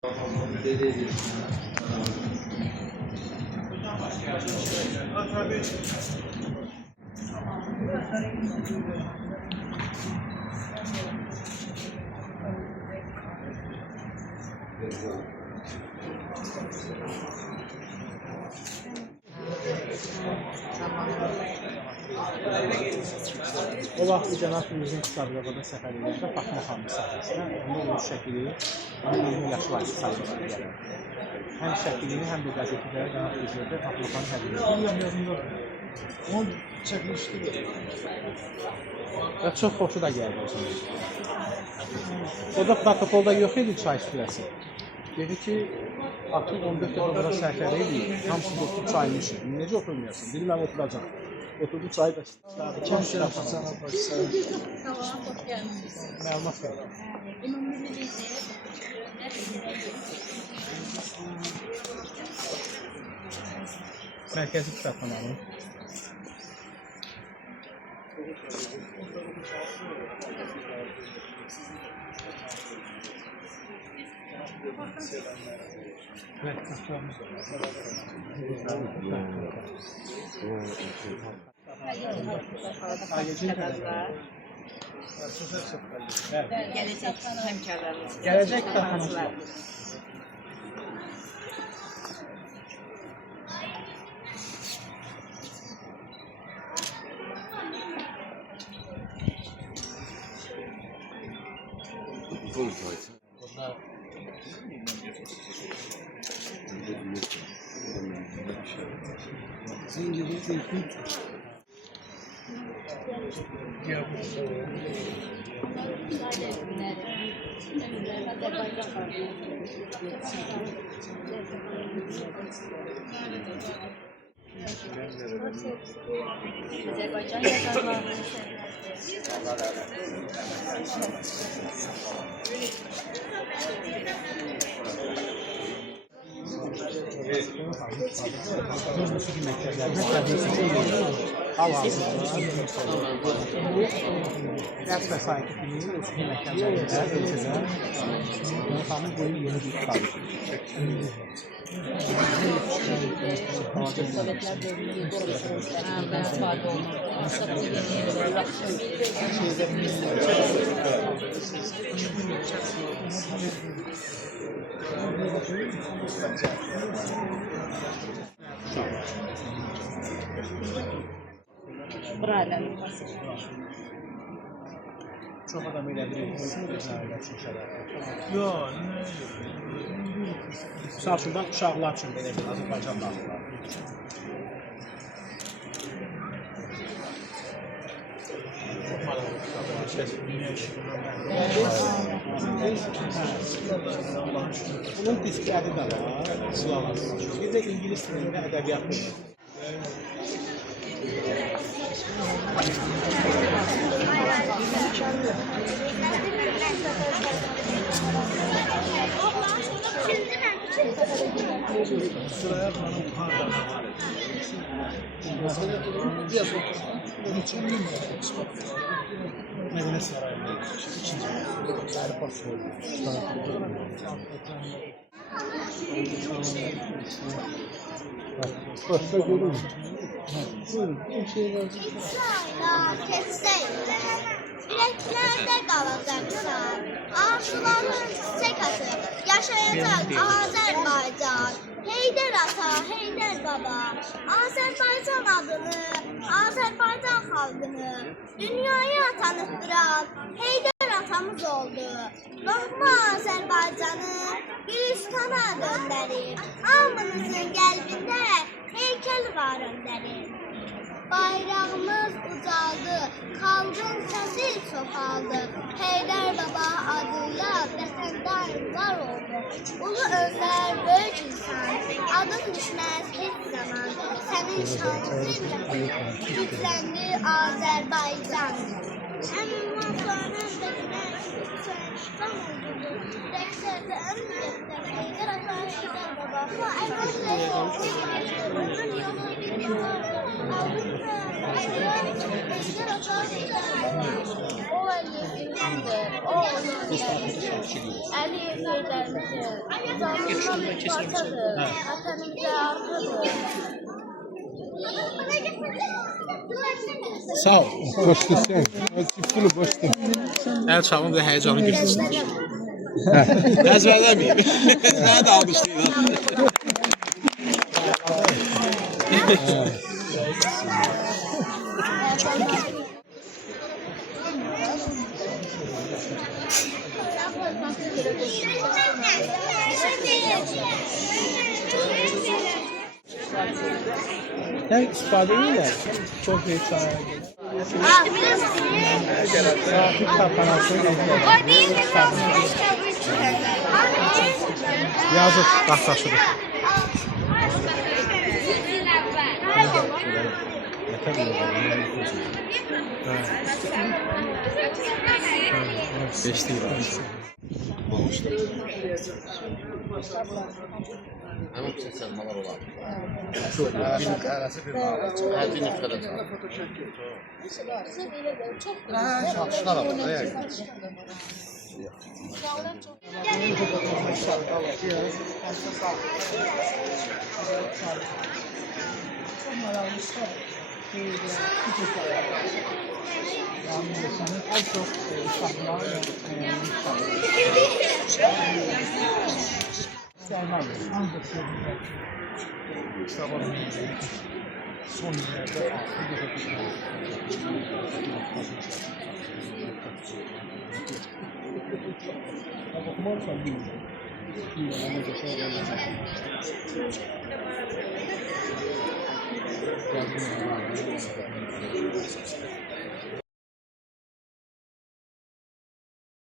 O vaxt Cənab Prezident Sabirabada səfər edildi Fatma xanımın sahəsinə. Onda o şəkili 20 yaşlar sayılır gəlir. Həm şəkilini, həm də qəzetlərə Cənab Prezidentə Fatma xanım hədiyyə edir. Onun çəkilişdir. Və çox xoşu da gəldi o zaman. O da protokolda yox idi çay sürəsi. Dedi ki, artıq 14 dəfə bura səfər edir, hamısı oturub çayını içir. Necə oturmayasın? Bilməm oturacaq. Oturdu çayı da çıxardı. Kim şərəf sana başlayır? Tamam, hoş geldiniz. Məlumat verir. Ümumi bilgi. Mərkəzi kitabxananın. Gelecek hemkarlarımız. Gelecek kitabxanası. Azerbaycan yazarları. Musiqi məktəblərində təbliğ hal-hazırda dərs vəsaiti kimi musiqi məktəblərində ölkədə xanım boyu yeni bir kitabı. Sovetler Birliği beyaz fayda Bravo. Çox adam elə bilir, sizin üçün şərait. Yox, Misal üçün, uşaqlar üçün belə bir Azərbaycan daxillər. Bunun diski adı da var, Slavası. Bir də İngilis dilində ədəbiyyatı. Sıraya xanım harda var? Biraz onu çəmin Mədəniyyət Sarayı'nda ikinci Avrupa soydu. Başka görün. Yüreklerde kalacaksan, arzuların çiçek atı, yaşayacak Azerbaycan. Heyder ata, Heyder baba, Azerbaycan adını, Azerbaycan halkını dünyaya tanıttıran Heyder atamız oldu. Lokma Azerbaycan'ı Gülüstan'a döndürüp, hamınızın kalbinde heykel var önderim. Bayrağımız ucaldı, kavgun sesi çoxaldı. Heyder baba adıyla vətəndən var oldu. Ulu önder, böyük insan, adın düşməz heç zaman. Sənin şansınla gücləndi Azərbaycan. Əmmanlarının da günəş, sönüşdən oldu. Rəqsədə əmniyyətdə, Heyder ata, Heyder baba. Onun yolu bir yolu. Vətəndir, o onun Əliyev Heydərimizin canından parçadır, vətənimizə arxadır. Sağ ol. Başla sen. Çiftini başla. El çalın da heyecanı götürsün. Ezberlemeyin. Sana da almıştım. Hem ifadeyle çok büyük sana. Saatlik kapanasını yazıp taxtaşırıq. Beş değil abi. Həmin səsəlmalar olar. Çox arası bir var. Hər bir nöqtədə. Çalışlar var. Son yerde Yazdım.